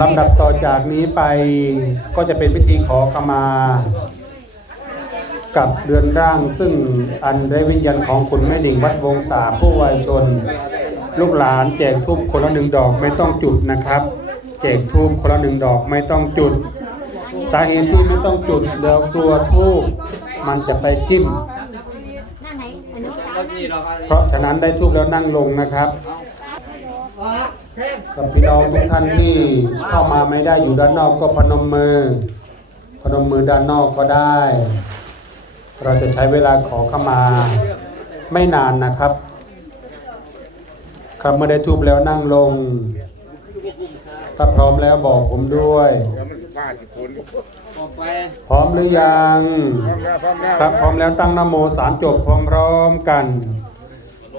ลำดับต่อจากนี้ไปก็จะเป็นพิธีขอขมา กับเรือนร่างซึ่งอันได้วิญญาณของคุณแม่ดิ่งวัดวงศาผู้วายชน ลูกหลานแจกทูบคนละหนึ่งดอกไม่ต้องจุดนะครับ แจกทูบคนละหนึ่งดอกไม่ต้องจุด สาเหตุที่ไม่ต้องจุดเดี๋ยวกลัวทูบมันจะไปจิ้มหน้าไหนอันนี้ตามเพราะฉะนั้นได้ทูบแล้วนั่งลงนะครับ กับพี่น้องทุกท่านที่เข้ามาไม่ได้อยู่ด้านนอกก็พนมมือ พนมมือด้านนอกก็ได้ เราจะใช้เวลาขอเข้ามาไม่นานนะครับครับเมื่อได้ทูบแล้วนั่งลง ถ้าพร้อมแล้วบอกผมด้วยพร้อมหรือยัง ครับพร้อมแล้วตั้งนโมสามจบพร้อมๆกัน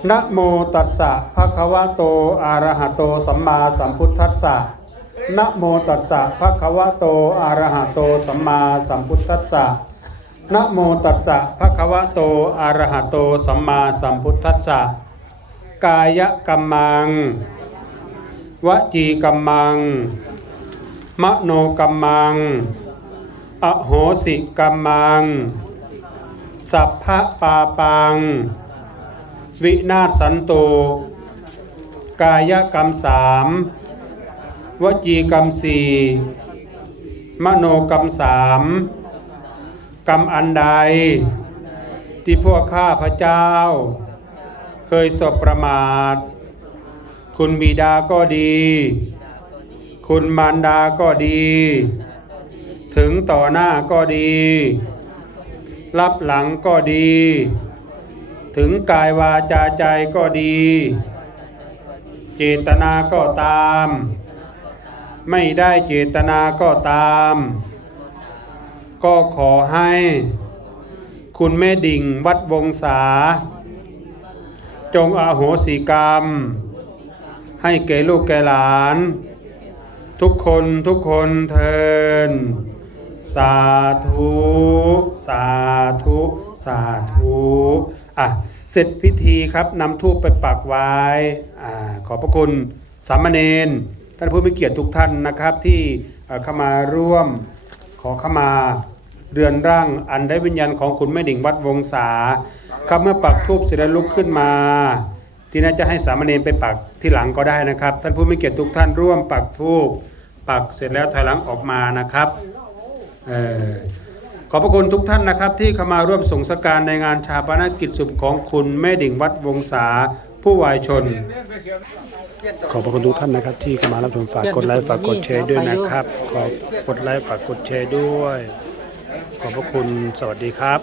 นะโมตัสสะภะคะวะโตอะระหะโตสัมมาสัมพุทธัสสะนะโมตัสสะภะคะวะโตอะระหะโตสัมมาสัมพุทธัสสะนะโมตัสสะภะคะวะโตอะระหะโตสัมมาสัมพุทธัสสะกายกัมมังวจีกัมมัง มโนกัมมัง อโหสิกัมมัง สัพพะปาปัง วินาศสันโต กายกรรมสามวจีกรรมสี่มโนกรรมสามกรรมอันใด ที่พวกข้าพระเจ้า เคยสบประมาท คุณบิดาก็ดี คุณมารดาก็ดี ถึงต่อหน้าก็ดี รับหลังก็ดี ถึงกายวาจาใจก็ดี เจตนาก็ตาม ไม่ได้เจตนาก็ตาม ก็ขอให้ คุณแม่ดิ่งวัดวงศา จงอาโหสิกรรม ให้แก่ลูกแก่หลาน ทุกคนทุกคนเทินสาธุ สาธุ สาธุ อะ เสร็จพิธีครับนำทูปไปปักไว้อขอพระคุณสามเณรท่านผู้มีเกียรติทุกท่านนะครับ ที่เข้ามาร่วมขอเข้ามาเรือนร่างอันได้วิญญาณของคุณแม่ดิ่งวัดวงศาครับเมื่อปักทูปเสร็จแล้วลุกขึ้นมา ที่น่าจะให้สามเณรไปปักที่หลังก็ได้นะครับ ท่านผู้มีเกียรติทุกท่านร่วมปักทูปปักเสร็จแล้วถอยหลังออกมานะครับเออ ขอบพระคุณทุกท่านนะครับ ที่เข้ามาร่วมส่งสการในงานชาปนกิจศพของคุณแม่ดิ่งวัดวงศาผู้วายชน ขอบพระคุณทุกท่านนะครับ ที่เข้ามารับชมฝากกดไลค์ฝากกดแชร์ด้วยนะครับ ขอกดไลค์ฝากกดแชร์ด้วย ขอบพระคุณสวัสดีครับ